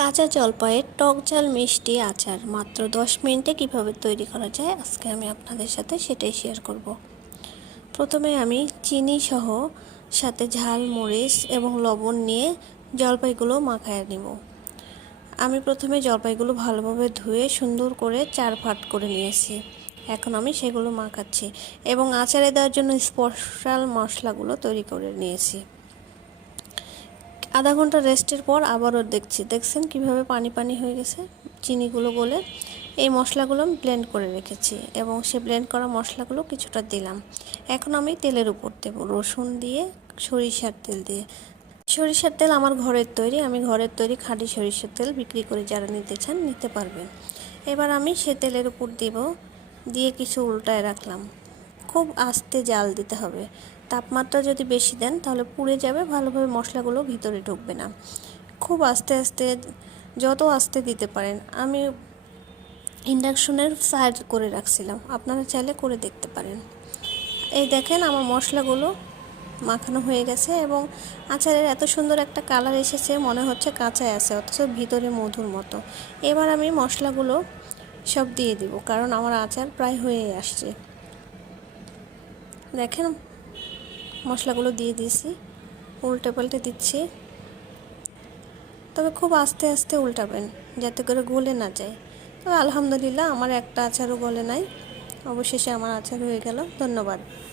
কাঁচা জলপাইয়ের টক ঝাল মিষ্টি আচার মাত্র 10 মিনিটে কিভাবে তৈরি করা যায় আজকে আমি আপনাদের সাথে সেটাই শেয়ার করব। প্রথমে আমি চিনি সহ সাথে ঝাল মরিচ এবং লবণ নিয়ে জলপাইগুলো মাখায় নিব। আমি প্রথমে জলপাইগুলো ভালোভাবে ধুয়ে সুন্দর করে 4 ভাগ করে নিয়েছি। এখন আমি সেগুলো মাখাচ্ছি এবং আচারে দেওয়ার জন্য স্পেশাল মশলাগুলো তৈরি করে নিয়েছি। আধা ঘন্টা রেস্টের পর আবারও দেখছেন কিভাবে পানি পানি হয়ে গেছে চিনিগুলো গলে। এই মশলাগুলো আমি ব্লেন্ড করে রেখেছি এবং সে ব্লেন্ড করা মশলাগুলো কিছুটা দিলাম। এখন আমি তেলের উপর দেব রসুন দিয়ে, সরিষার তেল দিয়ে। সরিষার তেল আমার ঘরের তৈরি, আমি ঘরের তৈরি খাঁটি সরিষার তেল বিক্রি করে যারা নিতে চান নিতে পারবেন। এবার আমি সে তেলের উপর দিয়ে কিছু উল্টায় রাখলাম। খুব আস্তে জাল দিতে হবে, তাপমাত্রা যদি বেশি দেন তাহলে পুড়ে যাবে, ভালোভাবে মশলাগুলো ভিতরে ঢুকবে না। খুব আস্তে আস্তে, যত আস্তে দিতে পারেন। আমি ইন্ডাকশনের সাইড করে রাখছিলাম, আপনারা চাইলে করে দেখতে পারেন। এই দেখেন আমার মশলাগুলো মাখানো হয়ে গেছে এবং আচারের এত সুন্দর একটা কালার এসেছে, মনে হচ্ছে কাঁচাই আছে অথচ ভিতরে মধুর মতো। এবার আমি মশলাগুলো সব দিয়ে দিব, কারণ আমার আচার প্রায় হয়ে আসছে। দেখেন মশলাগুলো দিয়ে দিয়েছি, উল্টে পাল্টে দিচ্ছি, তবে খুব আস্তে আস্তে উল্টাবেন যাতে করে গলে না যায়। তবে আলহামদুলিল্লাহ আমার একটা আচারও গলে নাই। অবশেষে আমার আচার হয়ে গেল। ধন্যবাদ।